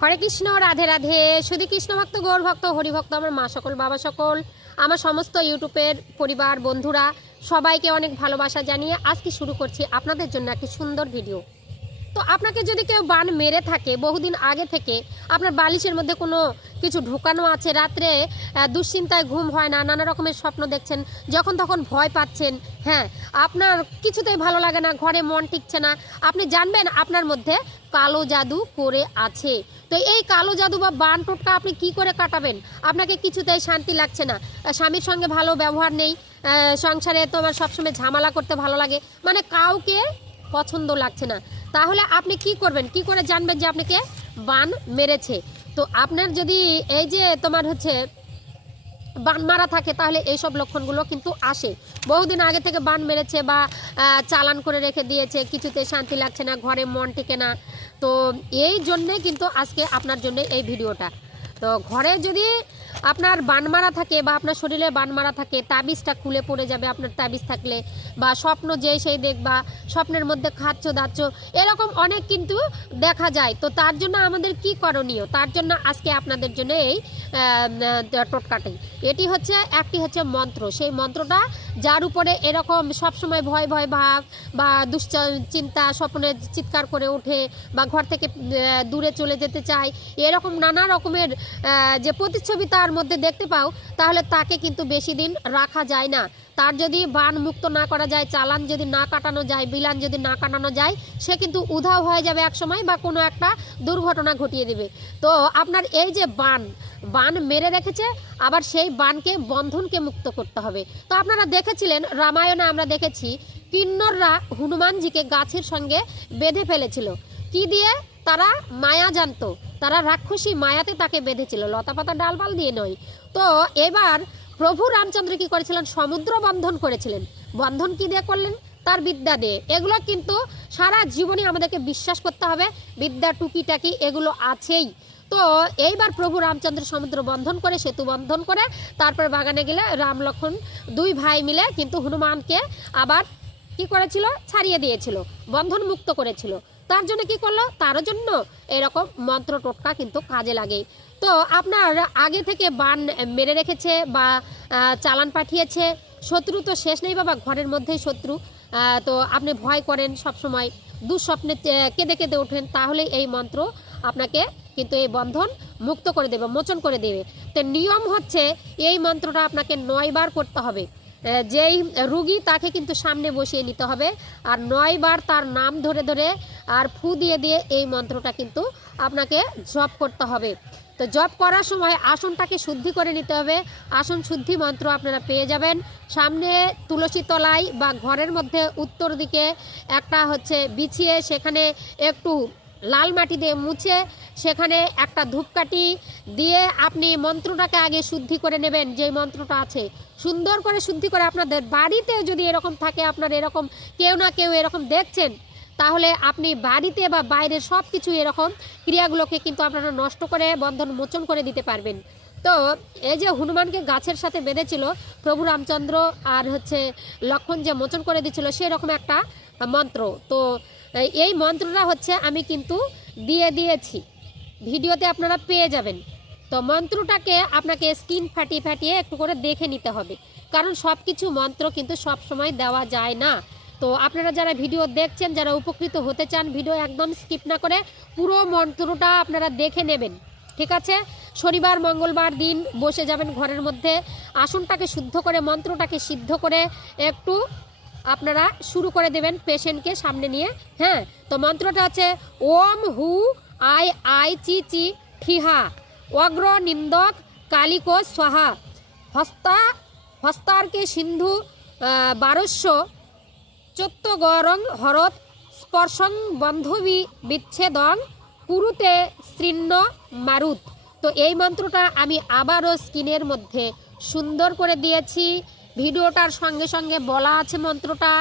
হরে কৃষ্ণ, রাধে রাধে। শুধু কৃষ্ণ ভক্ত, গৌর ভক্ত হরিভক্ত আমার মা সকল, বাবা সকল, আমার সমস্ত ইউটিউবের পরিবার, বন্ধুরা, সবাইকে অনেক ভালোবাসা জানিয়ে আজকে শুরু করছি আপনাদের জন্য একটি সুন্দর ভিডিও। তো আপনাকে যদি কেউ বান মেরে থাকে বহুদিন আগে থেকে, আপনার বালিশের মধ্যে কোনো কিছু ঢুকানো আছে? রাত্রে দুশ্চিন্তায় ঘুম হয় না, নানা রকমের স্বপ্ন দেখছেন, যখন তখন ভয় পাচ্ছেন হ্যাঁ আপনার কিছুতেই ভালো লাগে না, ঘরে মন টিকছে না। আপনি জানবেন আপনার মধ্যে কালো জাদু করে আছে। তো এই কালো জাদু বা বান টোটকা আপনি কি করে কাটাবেন? আপনাকে কিছুতেই শান্তি লাগছে না। স্বামীর সঙ্গে ভালো ব্যবহার নেই সংসারে তোমার সবসময় ঝামেলা করতে ভালো লাগে। মানে কাউকে পছন্দ লাগছে না। তাহলে আপনি কি করবেন? কি করে জানবেন যে আপনাকে বান মেরেছে? তো আপনার যদি এই যে তোমার হচ্ছে বান মারা থাকে, তাহলে এইসব লক্ষণগুলো কিন্তু আসে। বহুদিন আগে থেকে বান মেরেছে বা চালান করে রেখে দিয়েছে, কিছুতে শান্তি লাগছে না, ঘরে মন টিকে না। তো এই জন্যে কিন্তু আজকে আপনার জন্য এই ভিডিওটা। তো ঘরে যদি আপনার বানমারা থাকে বা আপনার শরীরে বানমারা থাকে তাবিজটা খুলে পড়ে যাবে আপনার তাবিজ থাকলে বা স্বপ্ন যে সেই দেখবা স্বপ্নের মধ্যে খাচ্ছ দাচ্ছ এরকম অনেক কিন্তু দেখা যায়। তো তার জন্য আমাদের কি করণীয়? তার জন্য আজকে আপনাদের জন্য এই আহ, এটি হচ্ছে একটি হচ্ছে মন্ত্র। সেই মন্ত্রটা যার উপরে এরকম সবসময় ভয় ভয় ভাব বা দুশ্চিন্তা স্বপ্নে চিৎকার করে ওঠে বা ঘর থেকে দূরে চলে যেতে চায় এরকম নানা রকমের যে প্রতিচ্ছবি তার মধ্যে দেখতে পাও, তাহলে তাকে কিন্তু বেশি দিন রাখা যায় না। তার যদি বান মুক্ত না করা যায়, চালান যদি না কাটানো যায়, বিলান যদি না কাটানো যায়, সে কিন্তু উধাও হয়ে যাবে এক সময় বা কোনো একটা দুর্ঘটনা ঘটিয়ে দেবে। তো আপনার এই যে বান বান মেরে রেখেছে, আবার সেই বানকে, বন্ধনকে মুক্ত করতে হবে। তো আপনারা দেখেছিলেন, রামায়ণে আমরা দেখেছি, কিন্নররা হনুমানজিকে গাছের সঙ্গে বেঁধে ফেলেছিল। কি দিয়ে? তারা মায়া জানতো। তারা রাক্ষসী মায়াতে তাকে বেঁধেছিল, লতাপাতা ডালপাল দিয়ে নয়। তো এবার প্রভু রামচন্দ্র কি করেছিলেন? সমুদ্র বন্ধন করেছিলেন। বন্ধন কি দিয়ে করলেন? তার বিদ্যা দিয়ে। এগুলো কিন্তু সারা জীবনে আমাদেরকে বিশ্বাস করতে হবে। বিদ্যা, টুকিটাকি এগুলো আছেই। তো এইবার প্রভু রামচন্দ্র সমুদ্র বন্ধন করে, সেতু বন্ধন করে, তারপর বাগানে গেলে রাম লক্ষণ দুই ভাই মিলে কিন্তু হনুমানকে আবার কি করেছিল? ছাড়িয়ে দিয়েছিল বন্ধন মুক্ত করেছিল। তার জন্য কি করল? তার জন্য এরকম মন্ত্র টোটকা কিন্তু কাজে লাগে। তো আপনার আগে থেকে বান মেরে রেখেছে বা চালান পাঠিয়েছে, শত্রু তো শেষ নেই বাবা, ঘরের মধ্যেই শত্রু। তো আপনি ভয় করেন সব সময় দুঃস্বপ্নে কেঁদে কেঁদে ওঠেন, তাহলে এই মন্ত্র আপনাকে কিন্তু এই বন্ধন মুক্ত করে দেবে, মোচন করে দেবে। তো নিয়ম হচ্ছে, এই মন্ত্রটা আপনাকে নয়বার করতে হবে। যেই রুগী তাকে কিন্তু সামনে বসিয়ে নিতে হবে। আর নয়বার তার নাম ধরে ধরে আর ফু দিয়ে দিয়ে এই মন্ত্রটা কিন্তু আপনাকে জপ করতে হবে। তো জপ করার সময় আসনটাকে শুদ্ধি করে নিতে হবে। আসন শুদ্ধি মন্ত্র আপনারা পেয়ে যাবেন। সামনে তুলসী তলায় বা ঘরের মধ্যে উত্তর দিকে একটা হচ্ছে বিছিয়ে সেখানে একটু লাল মাটি দিয়ে মুছে সেখানে একটা ধূপকাঠি দিয়ে আপনি মন্ত্রটাকে আগে শুদ্ধি করে নেবেন, যে মন্ত্রটা আছে। সুন্দর করে শুদ্ধি করে আপনাদের বাড়িতে যদি এরকম থাকে, আপনার এরকম কেউ না কেউ এরকম দেখছেন, তাহলে আপনি বাড়িতে বা বাইরে সব কিছু এরকম ক্রিয়াগুলোকে কিন্তু আপনারা নষ্ট করে, বন্ধন মোচন করে দিতে পারবেন। তো এই যে হনুমানকে গাছের সাথে বেঁধেছিল, প্রভু রামচন্দ্র আর হচ্ছে লক্ষণ যে মোচন করে দিছিল সেরকম একটা মন্ত্র। তো এই মন্ত্রটা হচ্ছে আমি কিন্তু দিয়ে দিয়েছি। ভিডিওতে আপনারা পেয়ে যাবেন। তো মন্ত্রটাকে আপনাকে স্কিন ফাটিয়ে ফাটিয়ে একটু করে দেখে নিতে হবে। কারণ সব কিছু মন্ত্র কিন্তু সব সময় দেওয়া যায় না। তো আপনারা যারা ভিডিও দেখছেন, যারা উপকৃত হতে চান, ভিডিও একদম স্কিপ না করে পুরো মন্ত্রটা আপনারা দেখে নেবেন। ঠিক আছে? শনিবার, মঙ্গলবার দিন বসে যাবেন ঘরের মধ্যে। আসনটাকে শুদ্ধ করে, মন্ত্রটাকে সিদ্ধ করে একটু আপনারা শুরু করে দেবেন পেশেন্টকে সামনে নিয়ে হ্যাঁ? তো মন্ত্রটা হচ্ছে, ওম হু আই আই চি চি ঠিহা অগ্র নিন্দক কালিকো স্বাহা, হস্তা, হস্তারকে সিন্ধু বারস্য চত্ত গরং হরত, স্পর্শং বন্ধবি বিচ্ছেদং, পুরুতে শৃণ্য মারুত। তো এই মন্ত্রটা আমি আবারও স্কিনের মধ্যে সুন্দর করে দিয়েছি। ভিডিওটার সঙ্গে সঙ্গে বলা আছে মন্ত্রটা।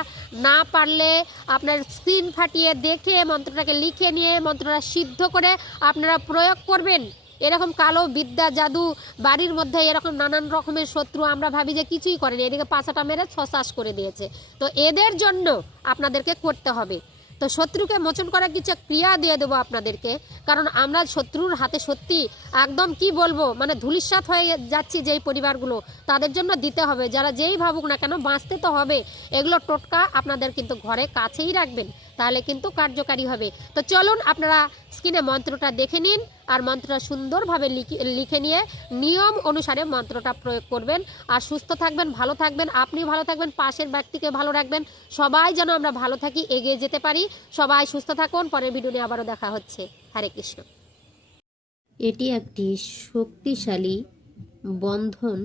না পারলে আপনার স্ক্রিন ফাটিয়ে দেখে মন্ত্রটাকে লিখে নিয়ে মন্ত্রটা সিদ্ধ করে আপনারা প্রয়োগ করবেন। এরকম কালো বিদ্যা জাদু বাড়ির মধ্যে এরকম নানান রকমের শত্রু আমরা ভাবি যে কিছুই করেনি। এদিকে পাছাটা মেরে ছশাস করে দিয়েছে। তো এদের জন্য আপনাদেরকে করতে হবে। তো শত্রুকে মোচন করার কিছু ক্রিয়া দিয়ে দেবো আপনাদেরকে। কারণ আমরা শত্রুর হাতে সত্যি একদম কি বলব মানে ধুলিস্বাত হয়ে যাচ্ছি যেই পরিবারগুলো, তাদের জন্য দিতে হবে। যারা যেই ভাবুক না কেন, বাঁচতে তো হবে। এগুলো টোটকা আপনাদের কিন্তু ঘরে কাছেই রাখবেন। তাহলে কিন্তু কার্যকারী হবে। তো চলুন আপনারা স্ক্রিনে মন্ত্রটা দেখে নিন আর মন্ত্রটা সুন্দরভাবে লিখে নিয়ে নিয়ম অনুসারে মন্ত্রটা প্রয়োগ করবেন। আর সুস্থ থাকবেন, ভালো থাকবেন, আপনি ভালো থাকবেন, পাশের ব্যক্তিকে ভালো রাখবেন। সবাই যেন আমরা ভালো থাকি, এগিয়ে যেতে পারি। সবাই সুস্থ থাকুন, পরের ভিডিও নিয়ে আবারও দেখা হচ্ছে। হরে কৃষ্ণ। এটি একটি শক্তিশালী বন্ধন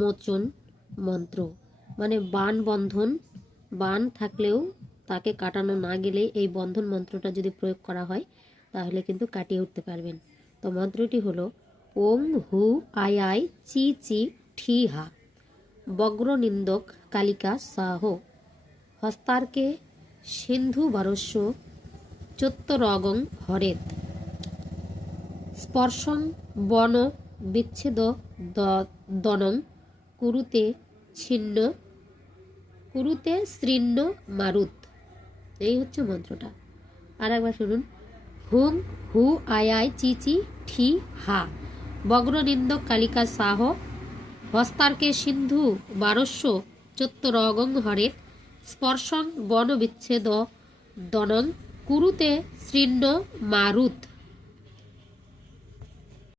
মোচন মন্ত্র। মানে বান বন্ধন, বান থাকলেও তাকে কাটানো না গেলে এই বন্ধন মন্ত্রটা যদি প্রয়োগ করা হয়, তাহলে কিন্তু কাটিয়ে উঠতে পারবেন। তো মন্ত্রটি হলো, ওং হু আই আই চি চি ঠি হা, বগ্রনিন্দক কালিকা সাহ, হস্তার্কে সিন্ধু বারস্য চত্বরগং হরেত, স্পর্শং বন বিচ্ছেদ দনং কুরুতে ছিন্ন, কুরুতে শৃণ্য মারুত। এই হচ্ছে মন্ত্রটা। আর একবার শুনুন। হুম, হু আয় আয় চি চি, ঠি, হা। বগ্ননিন্দ কালিকা সাহ। হস্তার্কে সিন্ধু বারস্য চত্বরগং হরে। স্পর্শং বন বিচ্ছেদ দনং কুরুতে শৃণ্য মারুত।